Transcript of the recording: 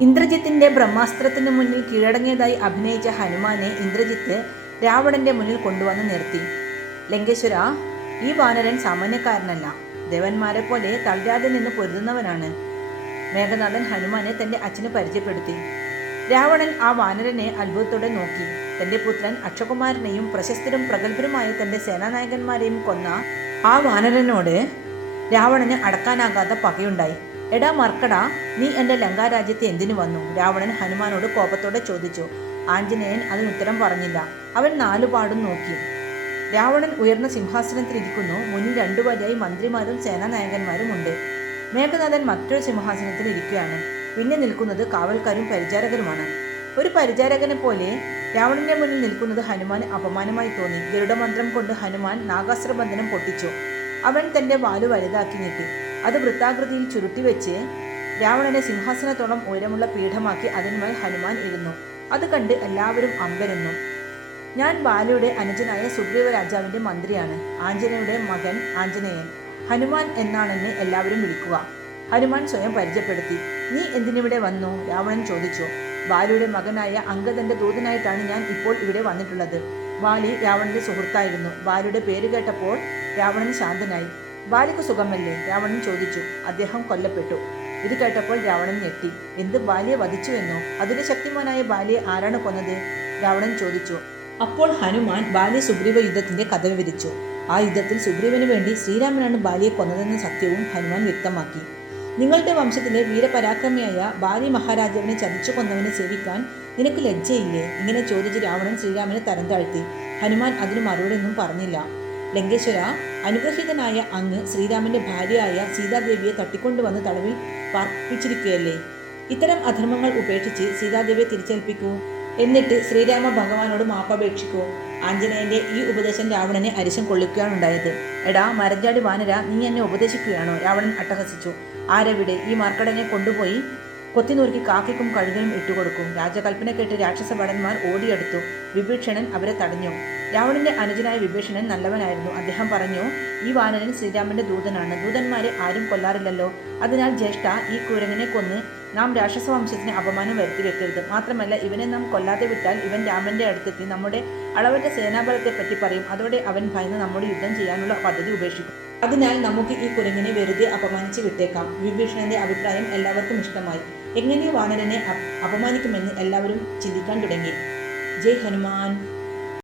ഇന്ദ്രജിത്തിന്റെ ബ്രഹ്മാസ്ത്രത്തിന് മുന്നിൽ കീഴടങ്ങിയതായി അഭിനയിച്ച ഹനുമാനെ ഇന്ദ്രജിത്ത് രാവണന്റെ മുന്നിൽ കൊണ്ടുവന്ന് നിർത്തി. ലങ്കേശ്വര ഈ വാനരൻ സാമാന്യക്കാരനല്ല. ദേവന്മാരെ പോലെ തളരാതെ നിന്ന് പൊരുതുന്നവനാണ്. മേഘനാഥൻ ഹനുമാനെ തന്റെ അച്ഛന് പരിചയപ്പെടുത്തി. രാവണൻ ആ വാനരനെ അത്ഭുതത്തോടെ നോക്കി. തന്റെ പുത്രൻ അക്ഷകുമാരനെയും പ്രശസ്തരും പ്രഗത്ഭരുമായ തന്റെ സേനാനായകന്മാരെയും കൊന്ന ആ വാനരനോട് രാവണന് അടക്കാനാകാത്ത പകയുണ്ടായി. എടാ മർക്കടാ നീ എന്റെ ലങ്കാരാജ്യത്ത് എന്തിനു വന്നു? രാവണൻ ഹനുമാനോട് കോപത്തോടെ ചോദിച്ചു. ആഞ്ജനേയൻ അതിനുത്തരം പറഞ്ഞില്ല. അവൻ നാലുപാടും നോക്കി. രാവണൻ ഉയർന്ന സിംഹാസനത്തിലിരിക്കുന്നു. മുന്നിൽ രണ്ടു വരിയായി മന്ത്രിമാരും സേനാനായകന്മാരും ഉണ്ട്. മേഘനാഥൻ മറ്റൊരു സിംഹാസനത്തിൽ ഇരിക്കുകയാണ്. പിന്നെ നിൽക്കുന്നത് കാവൽക്കാരും പരിചാരകരുമാണ്. ഒരു പരിചാരകനെ പോലെ രാവണന്റെ മുന്നിൽ നിൽക്കുന്നത് ഹനുമാൻ അപമാനമായി തോന്നി. ഗരുഡമന്ത്രം കൊണ്ട് ഹനുമാൻ നാഗാസ്ത്രബന്ധനം പൊട്ടിച്ചു. അവൻ തന്റെ വാലു വലുതാക്കി നീട്ടി അത് വൃത്താകൃതിയിൽ ചുരുട്ടിവെച്ച് രാവണനെ സിംഹാസനത്തോളം ഉയരമുള്ള പീഠമാക്കി അതിന്മേൽ ഹനുമാൻ ഇരുന്നു. അത് കണ്ട് എല്ലാവരും അമ്പരന്നു. ഞാൻ ബാലയുടെ അനുജനായ സുഗ്രീവ രാജാവിന്റെ മന്ത്രിയാണ്. ആഞ്ജനയുടെ മകൻ ആഞ്ജനേയൻ. ഹനുമാൻ എന്നാണ് എന്നെ എല്ലാവരും വിളിക്കുക. ഹനുമാൻ സ്വയം പരിചയപ്പെടുത്തി. നീ എന്തിനിവിടെ വന്നു? രാവണൻ ചോദിച്ചു. ബാലിയുടെ മകനായ അങ്കദന്റെ ദൂതനായിട്ടാണ് ഞാൻ ഇപ്പോൾ ഇവിടെ വന്നിട്ടുള്ളത്. ബാലി രാവണന്റെ സുഹൃത്തായിരുന്നു. ബാലിയുടെ പേര് കേട്ടപ്പോൾ രാവണൻ ശാന്തനായി. ബാലിക്ക് സുഖമല്ലേ? രാവണൻ ചോദിച്ചു. അദ്ദേഹം കൊല്ലപ്പെട്ടു. ഇത് കേട്ടപ്പോൾ രാവണൻ ഞെട്ടി. എന്ത് ബാലിയെ വധിച്ചുവെന്നോ അതിന്റെ ശക്തിമാനായ ബാലിയെ ആരാണ് കൊന്നത്? രാവണൻ ചോദിച്ചു. അപ്പോൾ ഹനുമാൻ ബാല്യ സുഗ്രീവ യുദ്ധത്തിന്റെ കഥ വിവരിച്ചു. ആ യുദ്ധത്തിൽ സുഗ്രീവന് വേണ്ടി ശ്രീരാമനാണ് ബാലിയെ കൊന്നതെന്ന സത്യവും ഹനുമാൻ വ്യക്തമാക്കി. നിങ്ങളുടെ വംശത്തിലെ വീരപരാക്രമിയായ ബാലി മഹാരാജാവിനെ ചതിച്ചു കൊന്നവനെ സേവിക്കാൻ നിനക്ക് ലജ്ജയില്ലേ? ഇങ്ങനെ ചോദിച്ച് രാവണൻ ശ്രീരാമനെ തരം താഴ്ത്തി. ഹനുമാൻ അതിന് മറുപടിയൊന്നും പറഞ്ഞില്ല. ലങ്കേശ്വര അനുഗ്രഹീതനായ അങ്ങ് ശ്രീരാമന്റെ ഭാര്യയായ സീതാദേവിയെ തട്ടിക്കൊണ്ടുവന്ന് തടവിൽ പാർപ്പിച്ചിരിക്കുകയല്ലേ? ഇത്തരം അധർമ്മങ്ങൾ ഉപേക്ഷിച്ച് സീതാദേവിയെ തിരിച്ചേൽപ്പിക്കൂ. എന്നിട്ട് ശ്രീരാമ ഭഗവാനോട് മാപ്പപേക്ഷിക്കൂ. ആഞ്ജനേയന്റെ ഈ ഉപദേശം രാവണനെ അരിശം കൊള്ളിക്കുകയാണ് ഉണ്ടായത്. എടാ മരഞ്ചാടി വാനര നീ എന്നെ ഉപദേശിക്കുകയാണോ? രാവണൻ അട്ടഹസിച്ചു. ആരവിടെ ഈ മാർക്കടനെ കൊണ്ടുപോയി കൊത്തിനൂർക്കി കാക്കിക്കും കഴുകനും ഇട്ടുകൊടുക്കും. രാജകൽപ്പന കേട്ട് രാക്ഷസ ഭടന്മാർ ഓടിയെടുത്തു. വിഭീഷണൻ അവരെ തടഞ്ഞു. രാവണന്റെ അനുജനായ വിഭീഷണൻ നല്ലവനായിരുന്നു. അദ്ദേഹം പറഞ്ഞു ഈ വാനരൻ ശ്രീരാമന്റെ ദൂതനാണ്. ദൂതന്മാരെ ആരും കൊല്ലാറില്ലല്ലോ. അതിനാൽ ജ്യേഷ്ഠ ഈ കുരങ്ങനെ കൊന്ന് നാം രാക്ഷസ വംശത്തിന് അപമാനം വരുത്തി വെക്കരുത്. മാത്രമല്ല ഇവനെ നാം കൊല്ലാതെ വിട്ടാൽ ഇവൻ രാമന്റെ അടുത്തെത്തി നമ്മുടെ അളവറ്റ സേനാബലത്തെ പറ്റി പറയും. അതോടെ അവൻ ഭയന്ന് നമ്മോട് യുദ്ധം ചെയ്യാനുള്ള പദ്ധതി ഉപേക്ഷിക്കും. അതിനാൽ നമുക്ക് ഈ കുരങ്ങിനെ വെറുതെ അപമാനിച്ച് വിട്ടേക്കാം. വിഭീഷണന്റെ അഭിപ്രായം എല്ലാവർക്കും ഇഷ്ടമായി. എങ്ങനെ വാനരനെ അപ- അപമാനിക്കുമെന്ന് എല്ലാവരും ചിന്തിക്കാൻ തുടങ്ങി. ജയ് ഹനുമാൻ.